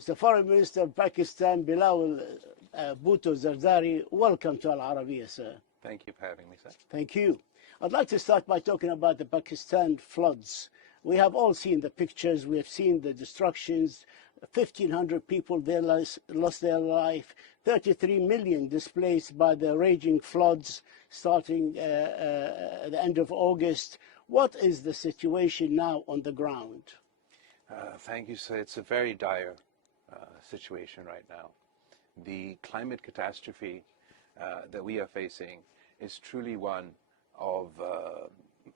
Mr. Foreign Minister of Pakistan, Belaul Bhutto Zardari, welcome to Al-Arabiyya, sir. Thank you for having me, sir. Thank you. I'd like to start by talking about the Pakistan floods. We have all seen the pictures, we have seen the destructions, 1,500 people there lost their life, 33 million displaced by the raging floods starting at the end of August. What is the situation now on the ground? Thank you, sir. It's a very dire situation right now. The climate catastrophe that we are facing is truly one of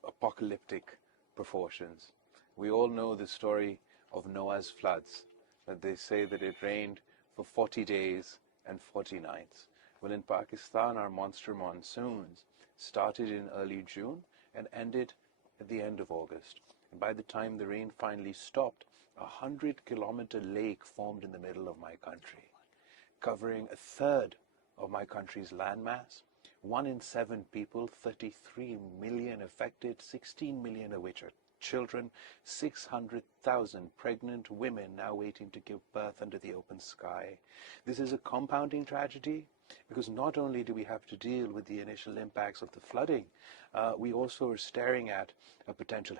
apocalyptic proportions. We all know the story of Noah's floods, that they say that it rained for 40 days and 40 nights. Well, in Pakistan, our monster monsoons started in early June and ended at the end of August. And by the time the rain finally stopped, a 100-kilometer lake formed in the middle of my country, covering a third of my country's landmass. 1 in 7 people, 33 million affected, 16 million of which are children, 600,000 pregnant women now waiting to give birth under the open sky. This is a compounding tragedy because not only do we have to deal with the initial impacts of the flooding, we also are staring at a potential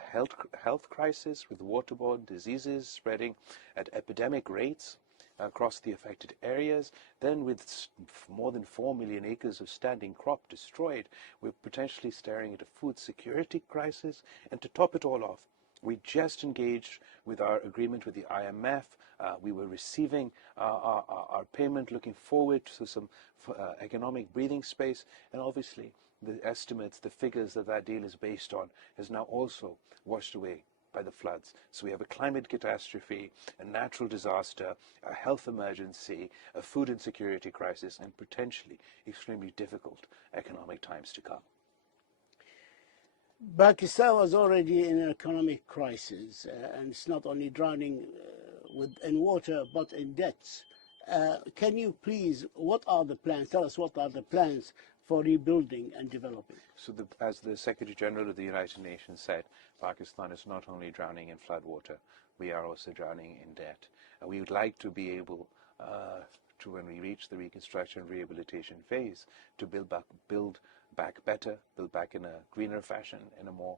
health crisis with waterborne diseases spreading at epidemic rates across the affected areas. Then with more than 4 million acres of standing crop destroyed, we're potentially staring at a food security crisis. And to top it all off, we just engaged with our agreement with the IMF. We were receiving our payment, looking forward to some economic breathing space. And obviously, the estimates, the figures that that deal is based on is now also washed away by the floods. So we have a climate catastrophe, a natural disaster, a health emergency, a food insecurity crisis, and potentially extremely difficult economic times to come. Pakistan was already in an economic crisis, and it's not only drowning in water, but in debts. Can you please, what are the plans? Tell us what are the plans for rebuilding and developing? So as the Secretary General of the United Nations said, Pakistan is not only drowning in floodwater, we are also drowning in debt. And we would like to be able to, when we reach the reconstruction and rehabilitation phase, to build back better, build back in a greener fashion, in a more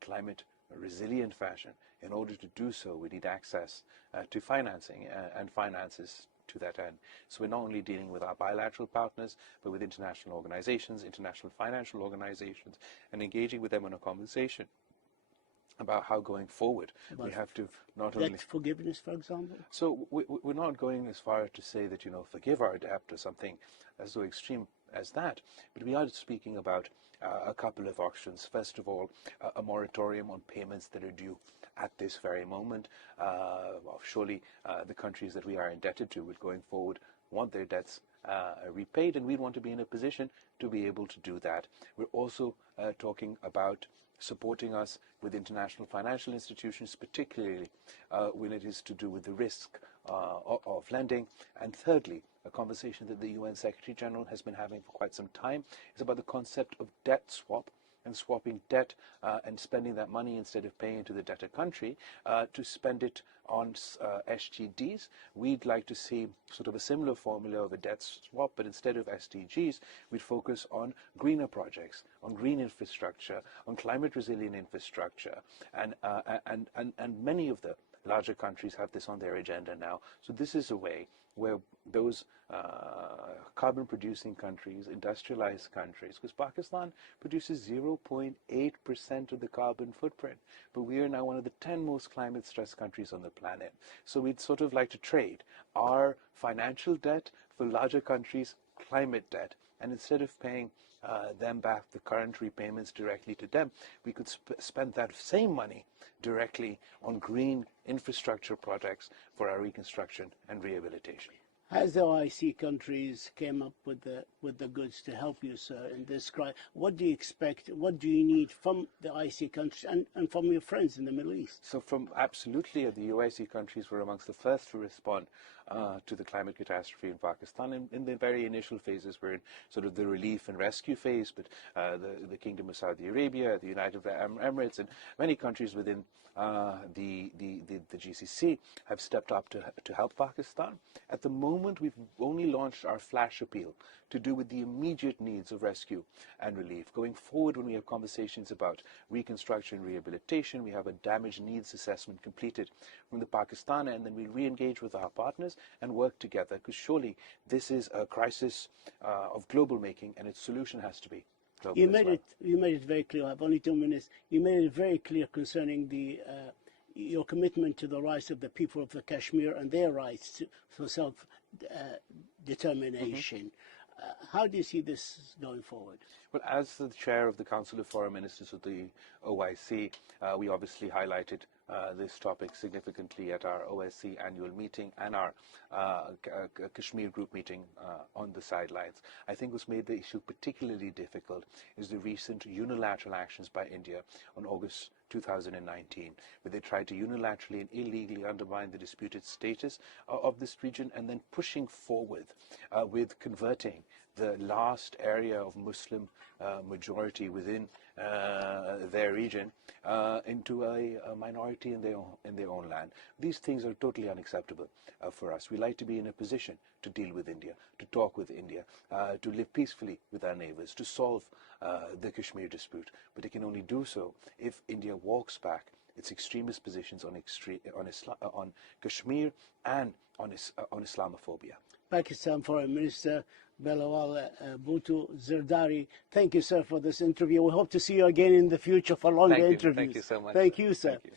climate resilient fashion. In order to do so, we need access to financing and finances to that end. So we're not only dealing with our bilateral partners, but with international organizations, international financial organizations, and engaging with them in a conversation about how going forward we have to not only... Debt forgiveness, for example? So we're not going as far to say that, forgive our debt or something as so extreme as that, but we are speaking about a couple of options. First of all, a moratorium on payments that are due at this very moment. Surely the countries that we are indebted to would going forward want their debts repaid, and we want to be in a position to be able to do that. We're also talking about supporting us with international financial institutions, particularly when it is to do with the risk of lending. And thirdly, a conversation that the UN Secretary General has been having for quite some time is about the concept of debt swap, and swapping debt and spending that money instead of paying into the debtor country to spend it on SGDs. We'd like to see sort of a similar formula of a debt swap, but instead of SDGs, we'd focus on greener projects, on green infrastructure, on climate resilient infrastructure, and many of the larger countries have this on their agenda now. So this is a way where those carbon-producing countries, industrialized countries, because Pakistan produces 0.8% of the carbon footprint, but we are now one of the 10 most climate-stressed countries on the planet. So we'd sort of like to trade our financial debt for larger countries' climate debt, and instead of paying them back the current repayments directly to them, we could spend that same money directly on green infrastructure projects for our reconstruction and rehabilitation. Has the OIC countries came up with the goods to help you, sir, in this crisis? What do you expect? What do you need from the OIC countries and from your friends in the Middle East? So from absolutely, the OIC countries were amongst the first to respond to the climate catastrophe in Pakistan. In the very initial phases, we're in sort of the relief and rescue phase, but the Kingdom of Saudi Arabia, the United Arab Emirates, and many countries within the GCC have stepped up to help Pakistan. At the moment, we've only launched our flash appeal to do with the immediate needs of rescue and relief. Going forward, when we have conversations about reconstruction and rehabilitation, we have a damage needs assessment completed from the Pakistan, and then we'll re-engage with our partners and work together, because surely this is a crisis of global making, and its solution has to be global. You made it very clear. I have only 2 minutes. You made it very clear concerning your commitment to the rights of the people of the Kashmir and their rights for self-determination. How do you see this going forward? Well, as the chair of the Council of Foreign Ministers of the OIC, we obviously highlighted this topic significantly at our OSCE annual meeting and our Kashmir group meeting on the sidelines. I think what's made the issue particularly difficult is the recent unilateral actions by India on August 2019, where they tried to unilaterally and illegally undermine the disputed status of this region, and then pushing forward with converting the last area of Muslim majority within their region into a minority in their own land. These things are totally unacceptable for us. We like to be in a position to deal with India, to talk with India, to live peacefully with our neighbors, to solve the Kashmir dispute. But it can only do so if India walks back its extremist positions on Kashmir and on Islamophobia. Pakistan Foreign Minister Belaval Bhutto Zerdari, thank you, sir, for this interview. We hope to see you again in the future for longer interviews. Thank you so much. Thank you, sir. Thank you.